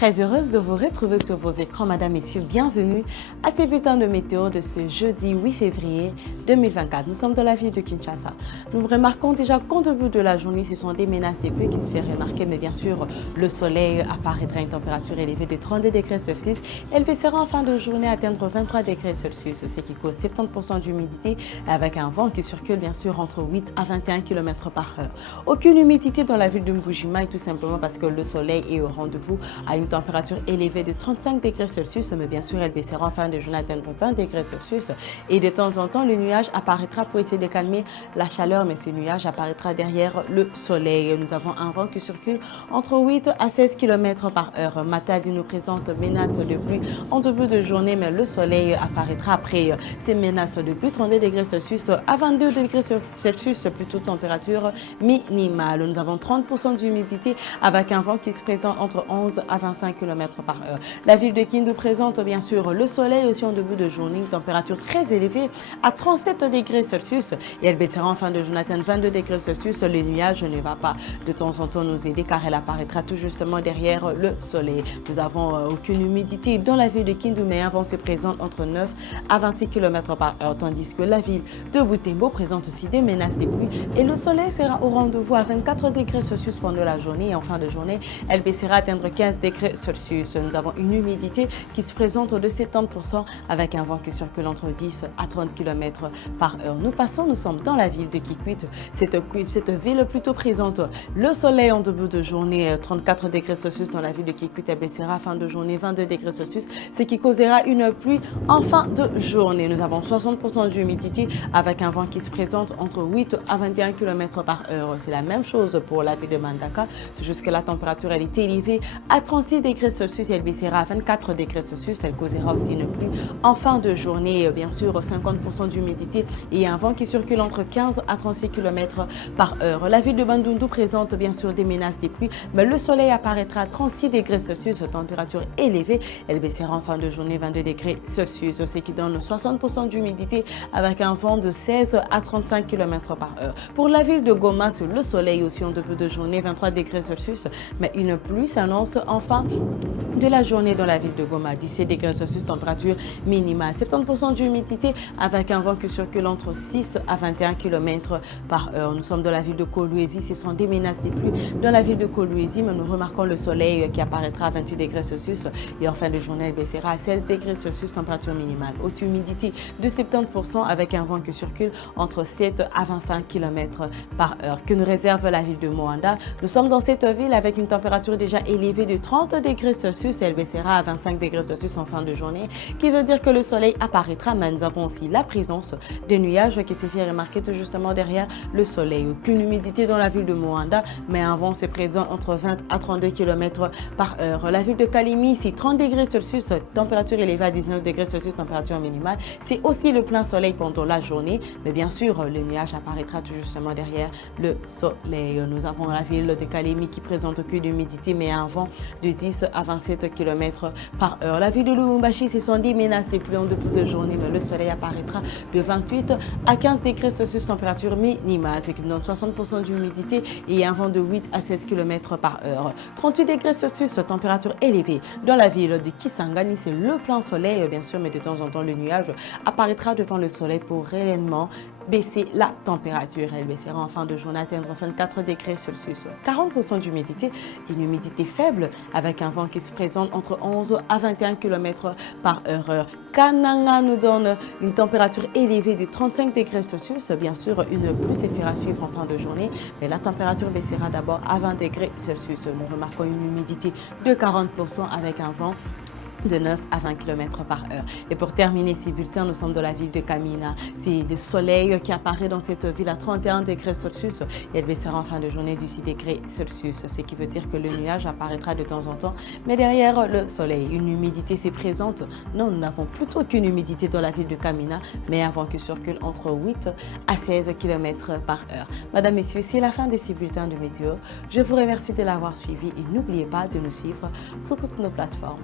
Très heureuse de vous retrouver sur vos écrans, mesdames, messieurs. Bienvenue à ces bulletins de météo de ce jeudi 8 février 2024. Nous sommes dans la ville de Kinshasa. Nous remarquons déjà qu'au début de la journée, ce sont des menaces des pluies qui se font remarquer, mais bien sûr, le soleil apparaîtra à une température élevée de 32 degrés Celsius. Elle baissera en fin de journée à atteindre 23 degrés Celsius, ce qui cause 70% d'humidité avec un vent qui circule bien sûr entre 8 à 21 km par heure. Aucune humidité dans la ville de Mbujima, tout simplement parce que le soleil est au rendez-vous à une température élevée de 35 degrés Celsius, mais bien sûr elle baissera en fin de journée à atteindre 20 degrés Celsius. Et de temps en temps, le nuage apparaîtra pour essayer de calmer la chaleur, mais ce nuage apparaîtra derrière le soleil. Nous avons un vent qui circule entre 8 à 16 km par heure. Matadi nous présente menace de pluie en début de journée, mais le soleil apparaîtra après ces menaces de pluie. 32 degrés Celsius à 22 degrés Celsius, plutôt température minimale. Nous avons 30% d'humidité avec un vent qui se présente entre 11 à 25 km par heure. La ville de Kindu présente bien sûr le soleil aussi en début de journée, une température très élevée à 37 degrés Celsius et elle baissera en fin de journée à 22 degrés Celsius. Le nuage ne va pas de temps en temps nous aider car elle apparaîtra tout justement derrière le soleil. Nous n'avons aucune humidité dans la ville de Kindu, mais un vent se présente entre 9 à 26 km par heure, tandis que la ville de Butembo présente aussi des menaces des pluies et le soleil sera au rendez-vous à 24 degrés Celsius pendant la journée et en fin de journée, elle baissera à atteindre 15 degrés Celsius. Nous avons une humidité qui se présente de 70% avec un vent qui circule entre 10 à 30 km par heure. Nous sommes dans la ville de Kikwit. Cette ville plutôt présente le soleil en début de journée, 34 degrés Celsius dans la ville de Kikwit. Elle baissera à fin de journée 22 degrés Celsius, ce qui causera une pluie en fin de journée. Nous avons 60% d'humidité avec un vent qui se présente entre 8 à 21 km par heure. C'est la même chose pour la ville de Mandaka. C'est juste que la température elle est élevée à 36 degrés Celsius et elle baissera à 24 degrés Celsius. Elle causera aussi une pluie en fin de journée. Bien sûr, 50% d'humidité et un vent qui circule entre 15 à 36 km par heure. La ville de Bandundu présente bien sûr des menaces des pluies, mais le soleil apparaîtra à 36 degrés Celsius, température élevée. Elle baissera en fin de journée 22 degrés Celsius, ce qui donne 60% d'humidité avec un vent de 16 à 35 km par heure. Pour la ville de Goma, sur le soleil aussi en début de journée, 23 degrés Celsius, mais une pluie s'annonce en fin de la journée dans la ville de Goma, 17 degrés Celsius, température minimale, 70% d'humidité avec un vent qui circule entre 6 à 21 km par heure. Nous sommes dans la ville de Kolwezi, ce sont des menaces des pluies dans la ville de Kolwezi, mais nous remarquons le soleil qui apparaîtra à 28 degrés Celsius et en fin de journée, elle baissera à 16 degrés Celsius, température minimale. Haute humidité de 70% avec un vent qui circule entre 7 à 25 km par heure. Que nous réserve la ville de Moanda? Nous sommes dans cette ville avec une température déjà élevée de 30 degrés Celsius et elle baissera à 25 degrés Celsius en fin de journée, qui veut dire que le soleil apparaîtra, mais nous avons aussi la présence des nuages qui se fait remarquer tout justement derrière le soleil. Aucune humidité dans la ville de Moanda, mais un vent se présente entre 20 à 32 km par heure. La ville de Kalimi, c'est 30 degrés Celsius, température élevée à 19 degrés Celsius, température minimale. C'est aussi le plein soleil pendant la journée, mais bien sûr, le nuage apparaîtra tout justement derrière le soleil. Nous avons la ville de Kalimi qui présente aucune humidité, mais un vent de 10 à 27 km par heure. La ville de Lubumbashi, ce sont des menaces de pluie en début de journée, mais le soleil apparaîtra de 28 à 15 degrés Celsius, température minimale, ce qui donne 60% d'humidité et un vent de 8 à 16 km par heure. 38 degrés Celsius, température élevée. Dans la ville de Kisangani, c'est le plein soleil, bien sûr, mais de temps en temps, le nuage apparaîtra devant le soleil pour réellement baisser la température. Elle baissera en fin de journée à atteindre 24 degrés Celsius. 40% d'humidité, une humidité faible avec un vent qui se présente entre 11 à 21 km par heure. Kananga nous donne une température élevée de 35 degrés Celsius. Bien sûr, une pluie se fera suivre en fin de journée, mais la température baissera d'abord à 20 degrés Celsius. Nous remarquons une humidité de 40% avec un vent de 9 à 20 km par heure. Et pour terminer ces bulletins, nous sommes dans la ville de Kamina. C'est le soleil qui apparaît dans cette ville à 31 degrés Celsius et elle baissera en fin de journée du 6 degrés Celsius, ce qui veut dire que le nuage apparaîtra de temps en temps, mais derrière le soleil, une humidité s'est présente. Non, nous n'avons plutôt qu'une humidité dans la ville de Kamina, mais un vent qui circule entre 8 à 16 km par heure. Madame, Messieurs, c'est la fin de ces bulletins de météo. Je vous remercie de l'avoir suivi et n'oubliez pas de nous suivre sur toutes nos plateformes.